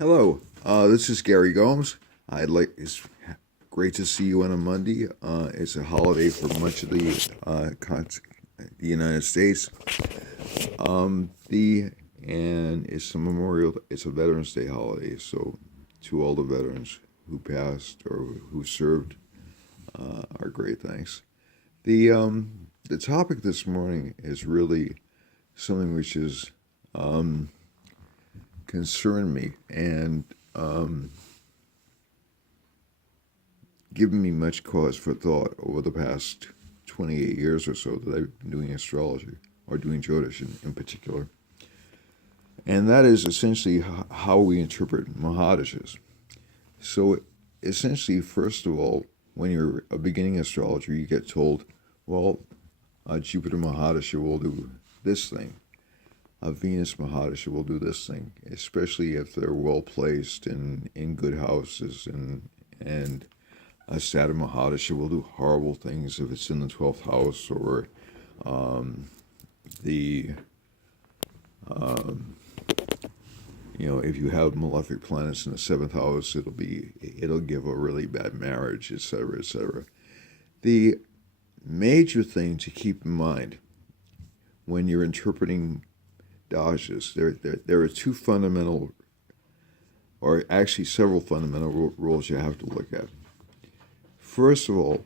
Hello, this is Gary Gomes. It's great to see you on a Monday. It's a holiday for much of the United States. The and it's a memorial. It's a Veterans Day holiday. So, to all the veterans who passed or who served, our great thanks. The topic this morning is really something which has concerned me and given me much cause for thought over the past 28 years or so that I've been doing astrology or doing Jyotish in particular. And that is essentially how we interpret Mahadashas. So, essentially, first of all, when you're a beginning astrologer, you get told, well, Jupiter Mahadasha will do this thing. A Venus Mahadasha will do this thing, especially if they're well placed in good houses, and a Saturn Mahadasha will do horrible things if it's in the 12th house, or the if you have malefic planets in the 7th house, it'll give a really bad marriage, etc., etc. The major thing to keep in mind when you're interpreting dashas, there are two fundamental, or actually several fundamental rules you have to look at. First of all,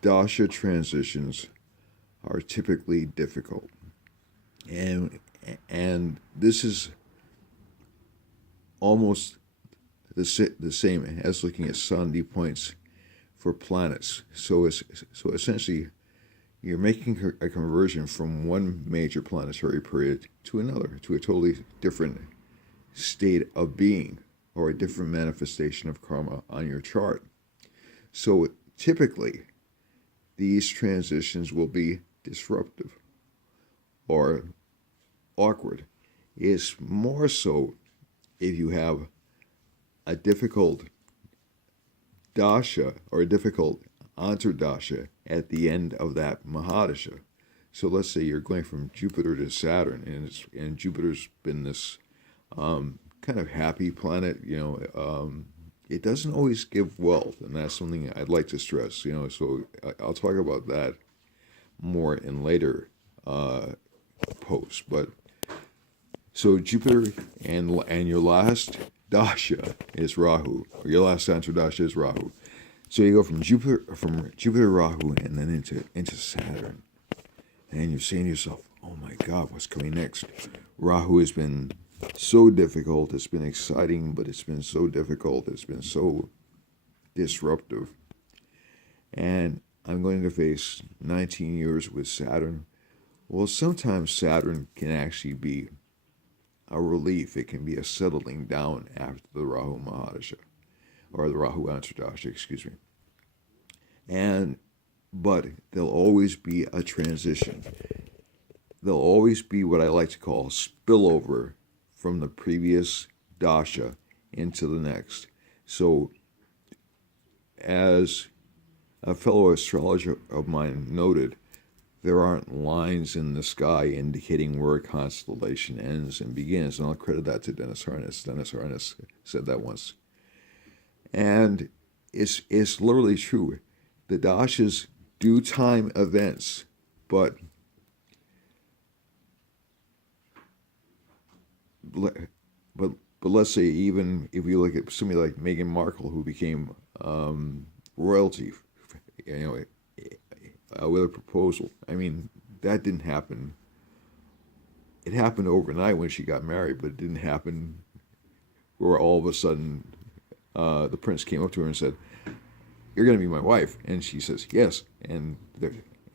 dasha transitions are typically difficult, and this is almost the same as looking at Sandhi points for planets. So essentially, you're making a conversion from one major planetary period to another, to a totally different state of being or a different manifestation of karma on your chart. So typically, these transitions will be disruptive or awkward. It's more so if you have a difficult dasha or a difficult antardasha at the end of that Mahadasha. So let's say you're going from Jupiter to Saturn, and Jupiter's been this kind of happy planet. It doesn't always give wealth, and that's something I'd like to stress. So I'll talk about that more in later posts. But so Jupiter and your last dasha is Rahu, or your last antardasha is Rahu. So you go from Jupiter Rahu and then into Saturn. And you're saying to yourself, oh my God, what's coming next? Rahu has been so difficult, it's been exciting, but it's been so difficult, it's been so disruptive. And I'm going to face 19 years with Saturn. Well, sometimes Saturn can actually be a relief. It can be a settling down after the Rahu Mahadasha, or the Rahu Antardasha, excuse me. But there'll always be a transition. There'll always be what I like to call spillover from the previous dasha into the next. So, as a fellow astrologer of mine noted, there aren't lines in the sky indicating where a constellation ends and begins. And I'll credit that to Dennis Harness. Dennis Harness said that once. And it's literally true. The dashas do time events, but let's say, even if you look at somebody like Meghan Markle, who became royalty, with a proposal. I mean, that didn't happen. It happened overnight when she got married, but it didn't happen where all of a sudden the prince came up to her and said, "You're going to be my wife," and she says yes, and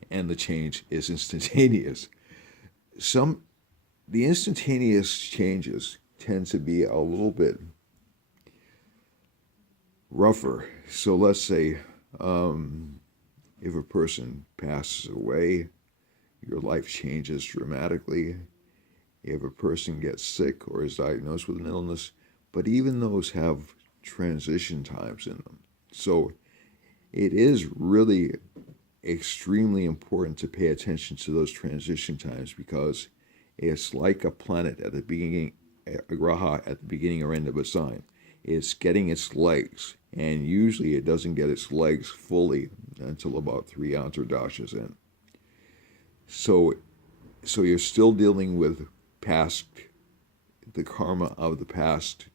the change is instantaneous. The instantaneous changes tend to be a little bit rougher. So let's say if a person passes away, your life changes dramatically. If a person gets sick or is diagnosed with an illness, but even those have transition times in them. So it is really extremely important to pay attention to those transition times, because it's like a planet at the graha at the beginning or end of a sign. It's getting its legs, and usually it doesn't get its legs fully until about 3 antardashas in. So you're still dealing with the karma of the past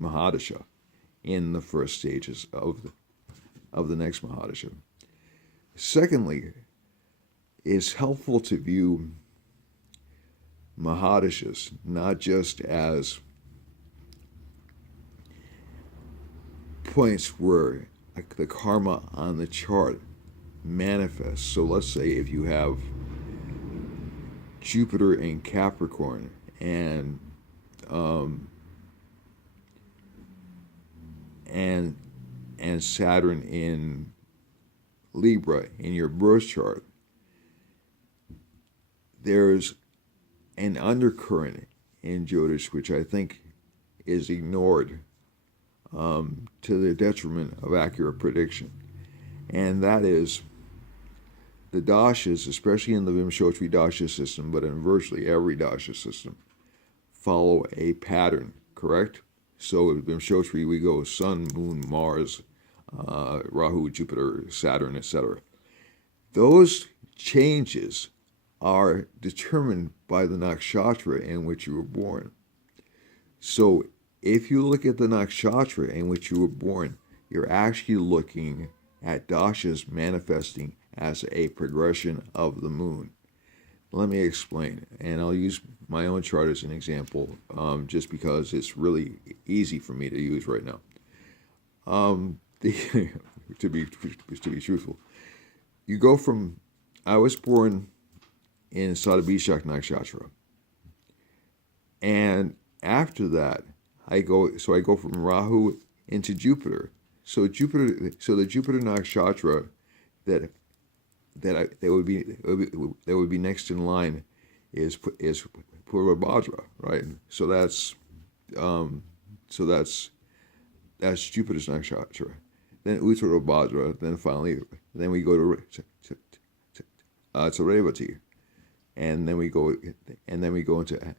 Mahadasha in the first stages of the next Mahadasha. Secondly, it's helpful to view Mahadashas not just as points where the karma on the chart manifests. So let's say if you have Jupiter in Capricorn and Saturn in Libra in your birth chart, there's an undercurrent in Jyotish which I think is ignored to the detriment of accurate prediction. And that is the dashas, especially in the Vimshotri dasha system, but in virtually every dasha system, follow a pattern, correct? So in Vimshotri we go Sun, Moon, Mars, Rahu, Jupiter, Saturn, etc. Those changes are determined by the nakshatra in which you were born. So if you look at the nakshatra in which you were born, you're actually looking at dashas manifesting as a progression of the moon. Let me explain, and I'll use my own chart as an example, just because it's really easy for me to use right now. To be truthful, you go from, I was born in Sadabhishak Nakshatra, and after that, I go from Rahu into Jupiter. So the Jupiter Nakshatra that would be next in line is Purvabhadra, right? So that's Jupiter's Nakshatra. Then Uttarabhadra. Then we go to Revati, and then we go into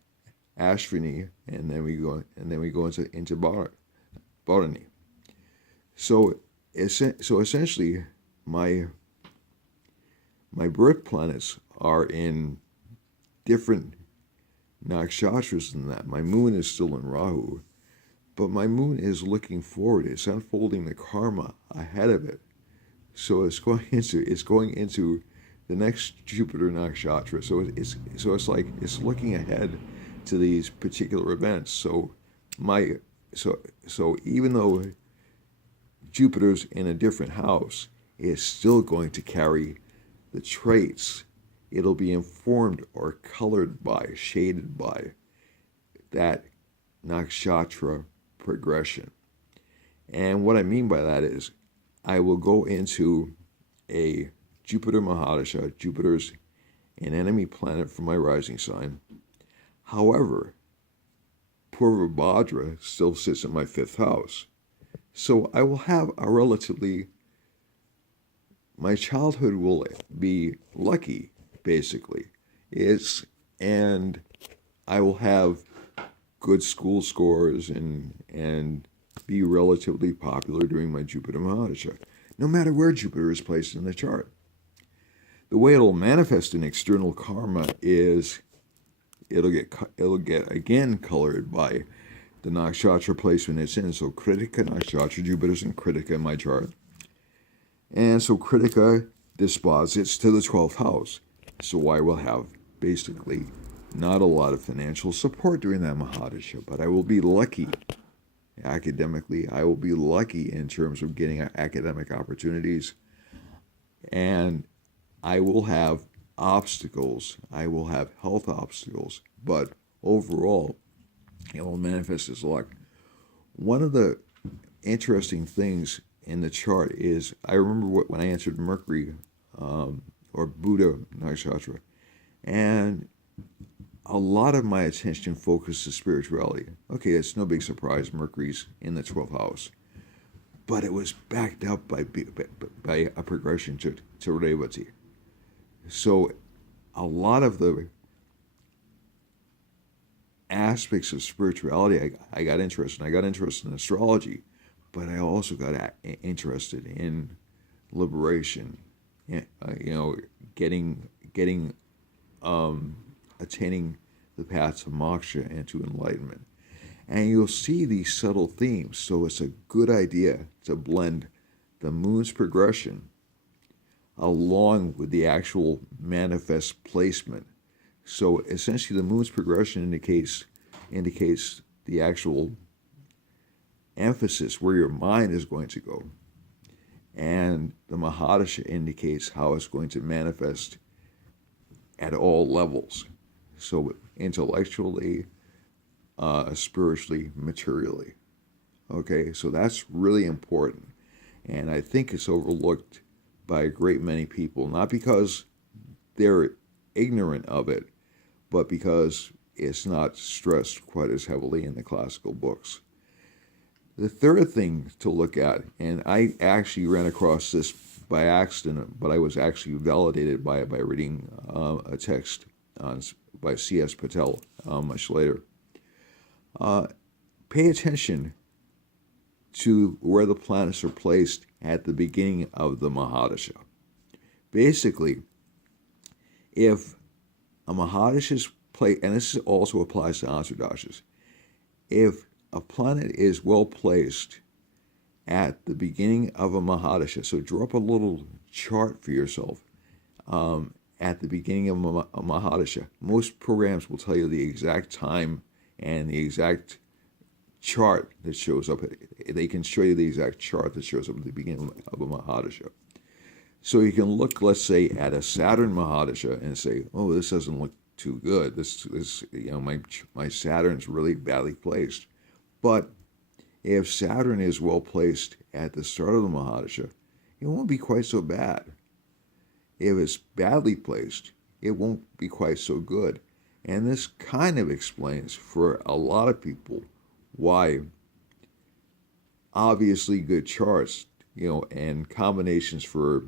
Ashvini, and then we go into Bharani. So essentially, my birth planets are in different nakshatras than that. My moon is still in Rahu, but my moon is looking forward. It's unfolding the karma ahead of it. So it's going into the next Jupiter nakshatra. So it's like it's looking ahead to these particular events. So even though Jupiter's in a different house, it's still going to carry the traits. It'll be informed or colored by, shaded by that nakshatra progression. And what I mean by that is I will go into a Jupiter Mahadasha. Jupiter's an enemy planet for my rising sign. However, Purvabhadra still sits in my 5th house. So I will have a my childhood will be lucky, basically. And I will have good school scores and be relatively popular during my Jupiter Mahadasha, no matter where Jupiter is placed in the chart. The way it'll manifest in external karma is it'll get again colored by the nakshatra placement it's in. So Kritika nakshatra, Jupiter's in Kritika in my chart. And so Kritika disposits to the 12th house. So I will have basically not a lot of financial support during that Mahadasha, but I will be lucky academically. I will be lucky in terms of getting academic opportunities. And I will have obstacles. I will have health obstacles. But overall, it will manifest as luck. One of the interesting things in the chart is, I remember when I answered Mercury or Buddha Nakshatra, and a lot of my attention focused to spirituality. Okay, it's no big surprise, Mercury's in the 12th house. But it was backed up by a progression to Revati. So a lot of the aspects of spirituality, I got interested. I got interested in astrology, but I also got interested in liberation. Getting attaining the path to moksha and to enlightenment. And you'll see these subtle themes. So it's a good idea to blend the moon's progression along with the actual manifest placement. So essentially, the moon's progression indicates the actual emphasis where your mind is going to go, and the Mahadasha indicates how it's going to manifest at all levels. So intellectually, spiritually, materially. Okay, so that's really important, and I think it's overlooked by a great many people, not because they're ignorant of it, but because it's not stressed quite as heavily in the classical books. The third thing to look at, and I actually ran across this by accident, but I was actually validated by it by reading a text by C.S. Patel much later. Pay attention to where the planets are placed at the beginning of the Mahadasha. Basically, if a Mahadasha's place, and this also applies to Antardashas, if a planet is well placed at the beginning of a Mahadasha, so draw up a little chart for yourself at the beginning of a Mahadasha. Most programs will tell you the exact time and the exact chart that shows up. They can show you the exact chart that shows up at the beginning of a Mahadasha. So you can look, let's say, at a Saturn Mahadasha and say, "Oh, this doesn't look too good. This my Saturn's really badly placed." But if Saturn is well placed at the start of the Mahadasha, it won't be quite so bad. If it's badly placed, it won't be quite so good. And this kind of explains for a lot of people why obviously good charts, and combinations for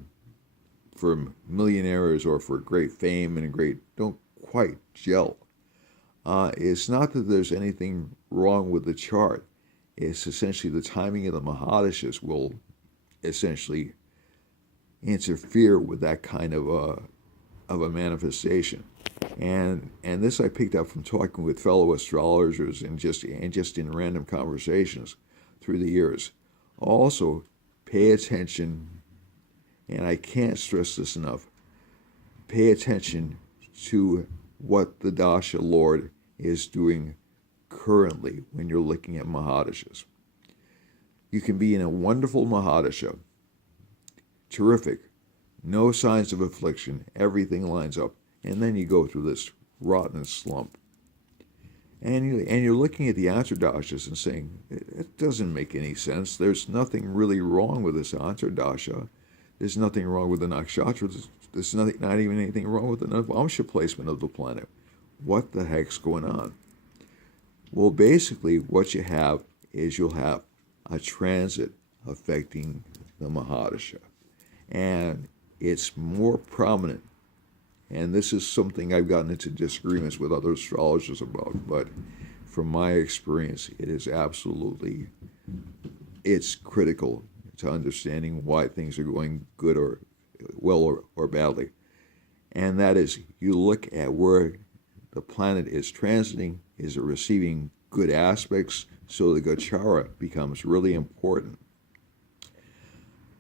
millionaires or for great fame and great don't quite gel. It's not that there's anything wrong with the chart. It's essentially the timing of the Mahadashas will essentially interfere with that kind of a manifestation. And this I picked up from talking with fellow astrologers and just in random conversations through the years. Also, pay attention, and I can't stress this enough, pay attention to what the Dasha Lord is doing currently when you're looking at Mahadashas. You can be in a wonderful Mahadasha, terrific, no signs of affliction, everything lines up, and then you go through this rotten slump. And you're looking at the Antardashas and saying, it doesn't make any sense. There's nothing really wrong with this Antardasha. There's nothing wrong with the nakshatra. There's not even anything wrong with the navamsha placement of the planet. What the heck's going on? Well, basically, what you have is you'll have a transit affecting the Mahadasha. And it's more prominent. And this is something I've gotten into disagreements with other astrologers about, but from my experience, it's critical to understanding why things are going good or well or badly. And that is, you look at where the planet is transiting, is it receiving good aspects, so the Gochara becomes really important.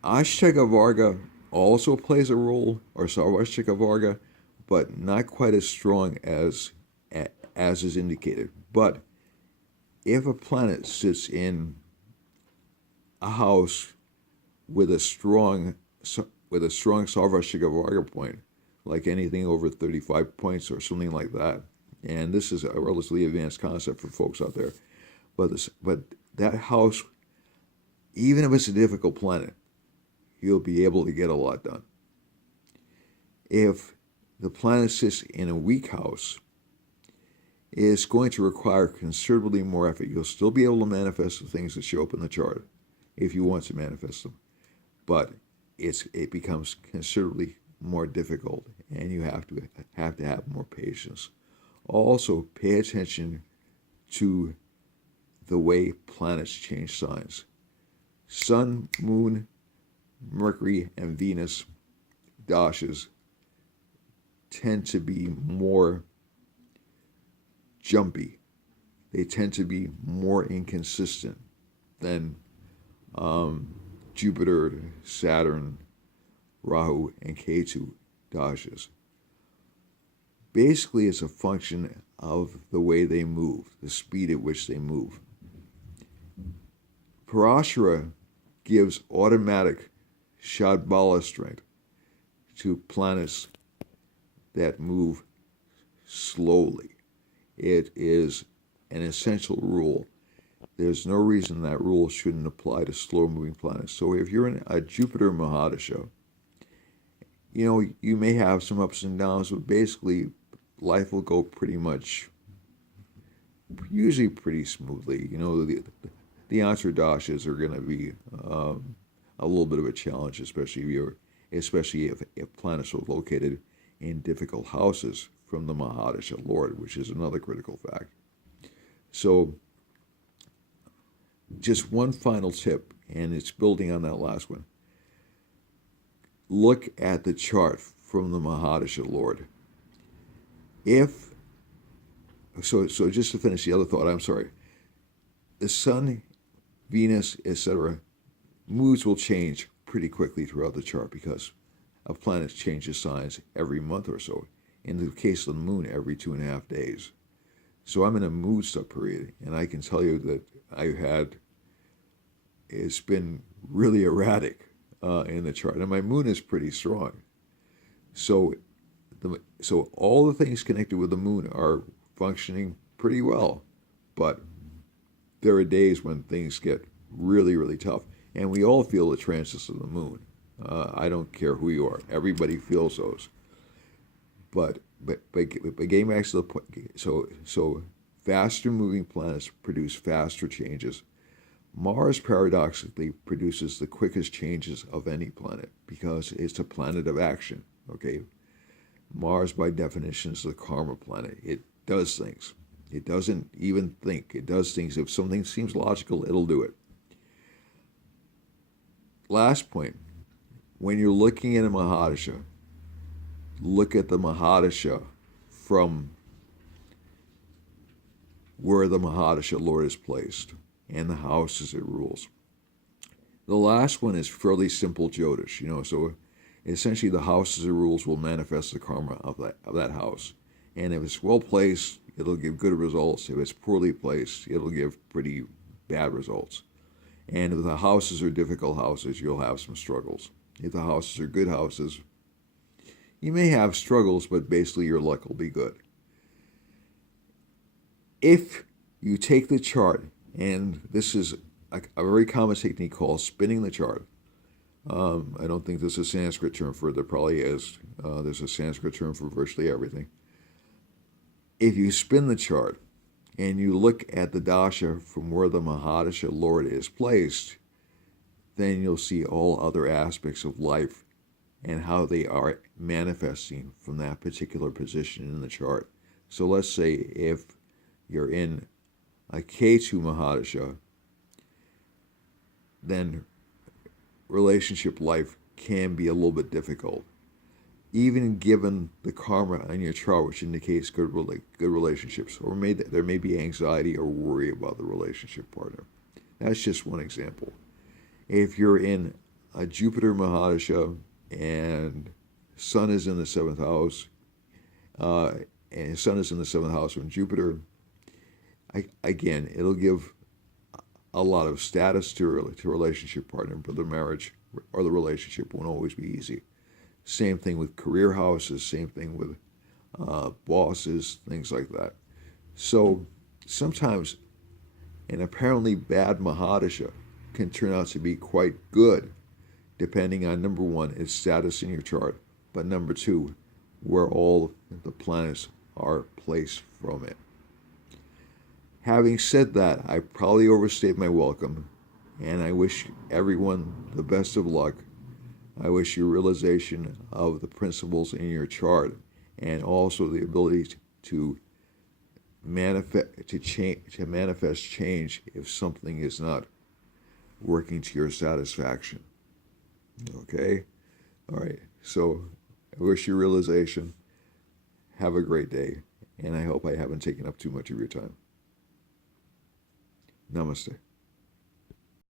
Ashtaka Varga also plays a role, or Sarvastika Varga, but not quite as strong as is indicated. But if a planet sits in a house with a strong Sarvastika Varga point, like anything over 35 points or something like that, and this is a relatively advanced concept for folks out there, but that house, even if it's a difficult planet, you'll be able to get a lot done. If the planet sits in a weak house, it's going to require considerably more effort. You'll still be able to manifest the things that show up in the chart if you want to manifest them, but it becomes considerably more difficult, and you have to have more patience. Also, pay attention to the way planets change signs. Sun, Moon, Mercury, and Venus dashes tend to be more jumpy. They tend to be more inconsistent than Jupiter, Saturn, Rahu, and Ketu dashes. Basically, it's a function of the way they move, the speed at which they move. Parashara gives automatic Shadbala strength to planets that move slowly. It is an essential rule. There's no reason that rule shouldn't apply to slow-moving planets. So if you're in a Jupiter Mahadasha, you may have some ups and downs, but basically life will go usually pretty smoothly. The Antardashas are going to be a little bit of a challenge, especially if planets are located in difficult houses from the Mahadasha Lord, which is another critical fact. So, just one final tip, and it's building on that last one. Look at the chart from the Mahadasha Lord. So just to finish the other thought, I'm sorry. The Sun, Venus, etc., moods will change pretty quickly throughout the chart because a planet changes signs every month or so. In the case of the Moon, every 2.5 days. So I'm in a mood sub period, and I can tell you that it's been really erratic in the chart, and my Moon is pretty strong. So all the things connected with the Moon are functioning pretty well, but there are days when things get really, really tough, and we all feel the transits of the Moon. I don't care who you are; everybody feels those. But getting back to the point, so faster moving planets produce faster changes. Mars paradoxically produces the quickest changes of any planet because it's a planet of action. Okay, Mars by definition is the karma planet. It does things. It doesn't even think. It does things. If something seems logical, it'll do it. Last point: when you're looking at a Mahadasha, look at the Mahadasha from where the Mahadasha Lord is placed and the houses it rules. The last one is fairly simple Jyotish, so essentially the houses it rules will manifest the karma of that house. And if it's well placed, it'll give good results. If it's poorly placed, it'll give pretty bad results. And if the houses are difficult houses, you'll have some struggles. If the houses are good houses, you may have struggles, but basically your luck will be good. If you take the chart, and this is a very common technique called spinning the chart. I don't think there's a Sanskrit term for it. There probably is. There's a Sanskrit term for virtually everything. If you spin the chart and you look at the dasha from where the Mahadasha Lord is placed, then you'll see all other aspects of life and how they are manifesting from that particular position in the chart. So let's say if you're in a Ketu Mahadasha, then relationship life can be a little bit difficult, even given the karma in your chart, which indicates good relationships, or there may be anxiety or worry about the relationship partner. That's just one example. If you're in a Jupiter Mahadasha and Sun is in the 7th house, and Sun is in the 7th house from Jupiter, again, it'll give a lot of status to a relationship partner, but the marriage or the relationship won't always be easy. Same thing with career houses, same thing with bosses, things like that. So sometimes an apparently bad Mahadasha can turn out to be quite good, depending on, number one, its status in your chart, but number two, where all the planets are placed from it. Having said that, I probably overstayed my welcome, and I wish everyone the best of luck. I wish you realization of the principles in your chart and also the ability to manifest change if something is not working to your satisfaction. Okay? All right. So I wish you realization. Have a great day. And I hope I haven't taken up too much of your time. Namaste.